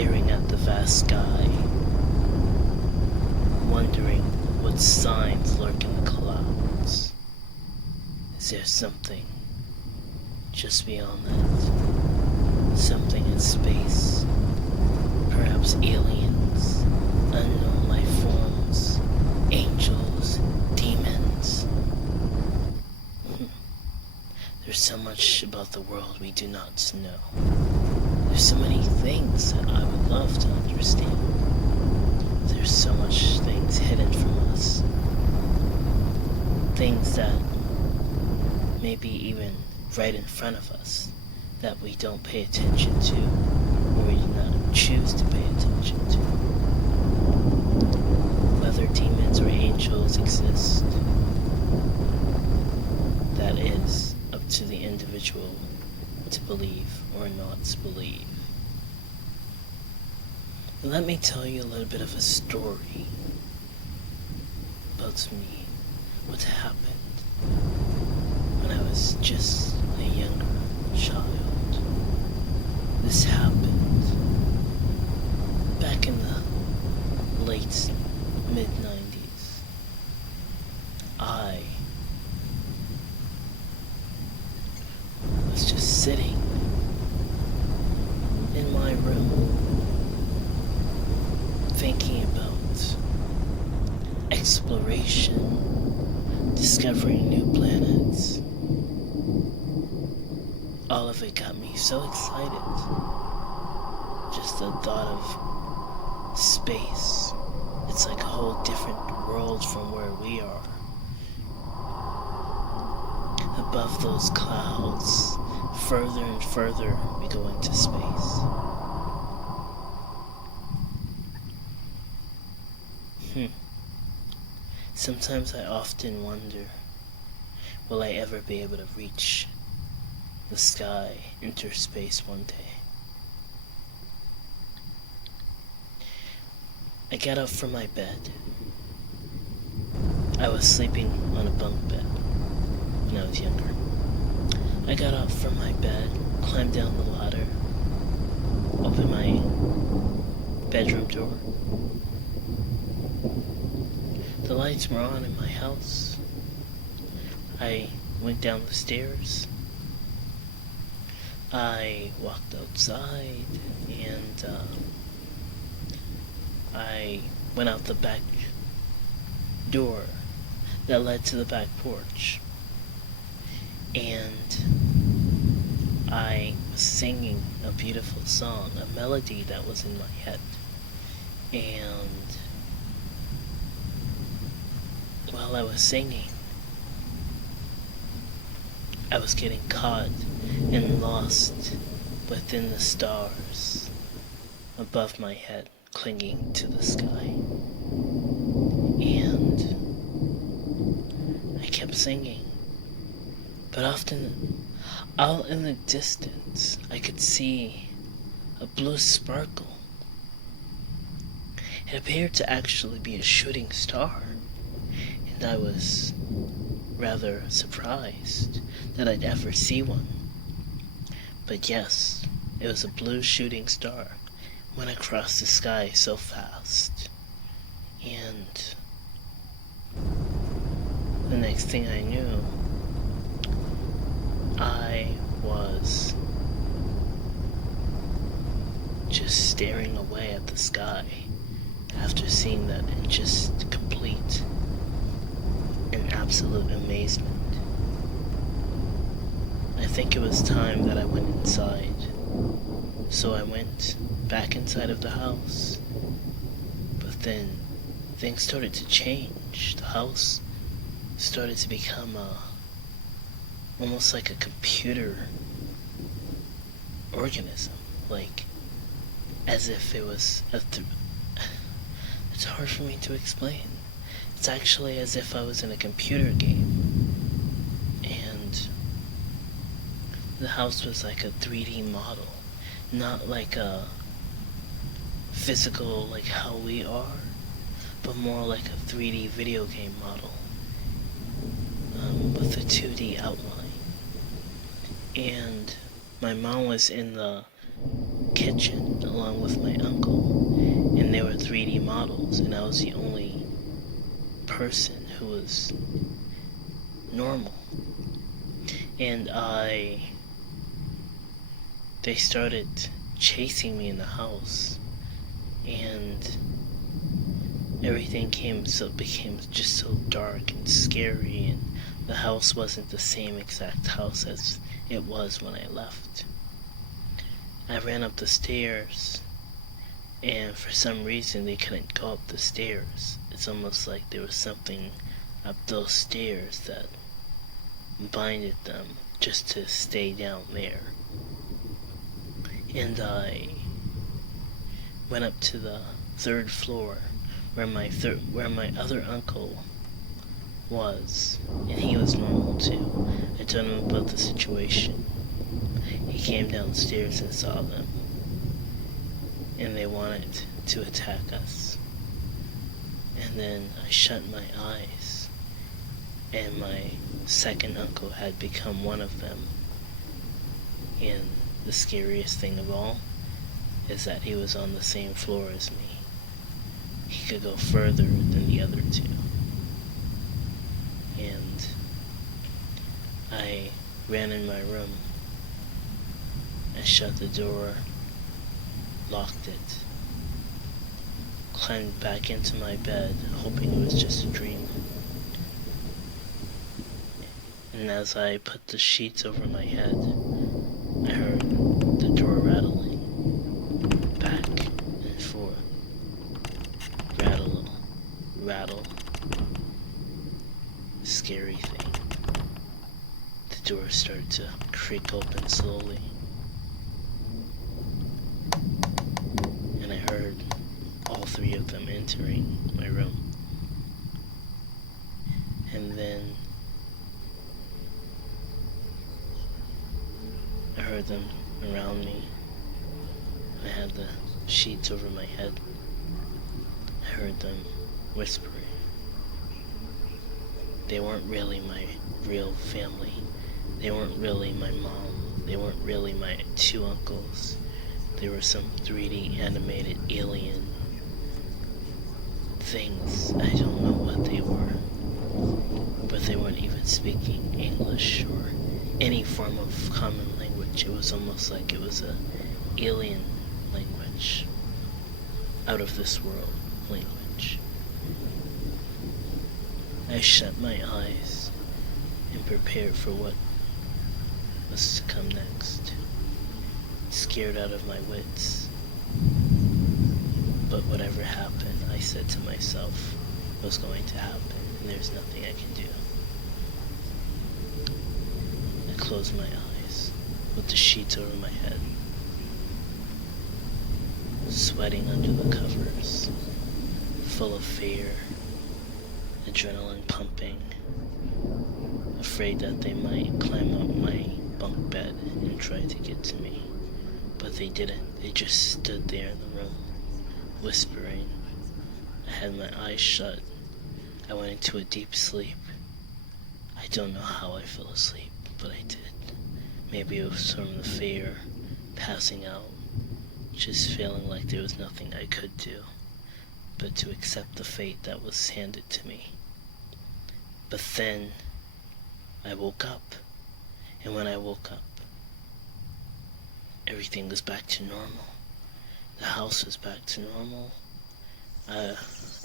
staring at the vast sky, wondering what signs lurk in the clouds. Is there something just beyond that? Something in space? Perhaps aliens, unknown life forms, angels, demons? There's so much about the world we do not know. There's so many things that I would love to understand. There's so much things hidden from us. Things that maybe even right in front of us that we don't pay attention to, or we do not choose to pay attention to. Whether demons or angels exist, that is up to the individual to believe or not to believe. Let me tell you a little bit of a story about me, what happened when I was just a younger child. This happened back in the late mid-90s. I was just sitting in my room thinking about exploration, discovering new planets. All of it got me so excited. Just the thought of space. It's like a whole different world from where we are. Above those clouds, further and further we go into space. Sometimes I often wonder, will I ever be able to reach the sky, enter space one day? I got up from my bed. I was sleeping on a bunk bed when I was younger. I got up from my bed, climbed down the ladder, opened my bedroom door. The lights were on in my house. I went down the stairs. I walked outside and I went out the back door that led to the back porch. And I was singing a beautiful song, a melody that was in my head. And while I was singing, I was getting caught and lost within the stars above my head, clinging to the sky. And I kept singing, but often out in the distance I could see a blue sparkle. It appeared to actually be a shooting star, and I was rather surprised that I'd ever see one. But yes, it was a blue shooting star, went across the sky so fast. And the next thing I knew, I was just staring away at the sky after seeing that in just complete and absolute amazement. I think it was time that I went inside, so I went back inside of the house. But then things started to change. The house started to become almost like a computer organism, like as if it was it's hard for me to explain. It's actually as if I was in a computer game, and the house was like a 3D model, not like a physical, like how we are, but more like a 3D video game model, with a 2D outline. And my mom was in the kitchen along with my uncle, and they were 3D models, and I was the only person who was normal. And they started chasing me in the house, and everything became just so dark and scary, and the house wasn't the same exact house as it was when I left. I ran up the stairs, and for some reason they couldn't go up the stairs. It's almost like there was something up those stairs that binded them just to stay down there. And I went up to the 3rd floor where my other uncle was, and he was normal too. I told him about the situation. He came downstairs and saw them, and they wanted to attack us. And then I shut my eyes, and my second uncle had become one of them. And the scariest thing of all is that he was on the same floor as me. He could go further than the other two. And I ran in my room and shut the door, locked it, climbed back into my bed, hoping it was just a dream. And as I put the sheets over my head, I heard the door rattling back and forth. Rattle. Scary thing. The door started to creak open slowly. And I heard all 3 of them entering my room. And then I heard them around me. I had the sheets over my head. I heard them whispering. They weren't really my real family. They weren't really my mom. They weren't really my 2 uncles. They were some 3D animated alien things. I don't know what they were. But they weren't even speaking English or any form of common language. It was almost like it was an alien language. Out of this world language. I shut my eyes and prepared for what was to come next. Scared out of my wits. But whatever happened, I said to myself, was going to happen, and there's nothing I can do. I closed my eyes with the sheets over my head, sweating under the covers, full of fear, adrenaline pumping, afraid that they might climb up my bunk bed and try to get to me. But they didn't. They just stood there in the room, whispering. I had my eyes shut. I went into a deep sleep. I don't know how I fell asleep, but I did. Maybe it was from the fear, passing out, just feeling like there was nothing I could do but to accept the fate that was handed to me. But then I woke up, and when I woke up, everything was back to normal. The house was back to normal.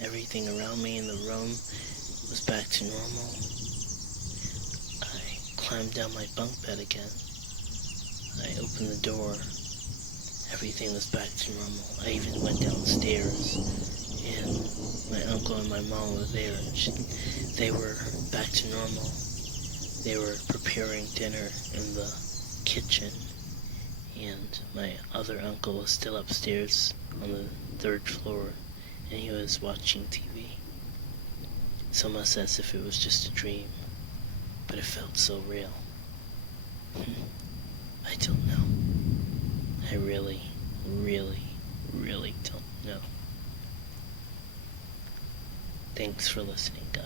Everything around me in the room was back to normal. I climbed down my bunk bed again. I opened the door. Everything was back to normal. I even went downstairs, and my uncle and my mom were there, and they were back to normal. They were preparing dinner in the kitchen, and my other uncle was still upstairs on the 3rd floor, and he was watching TV. It's almost as if it was just a dream, but it felt so real. I don't know. I really, really, really don't know. Thanks for listening, guys.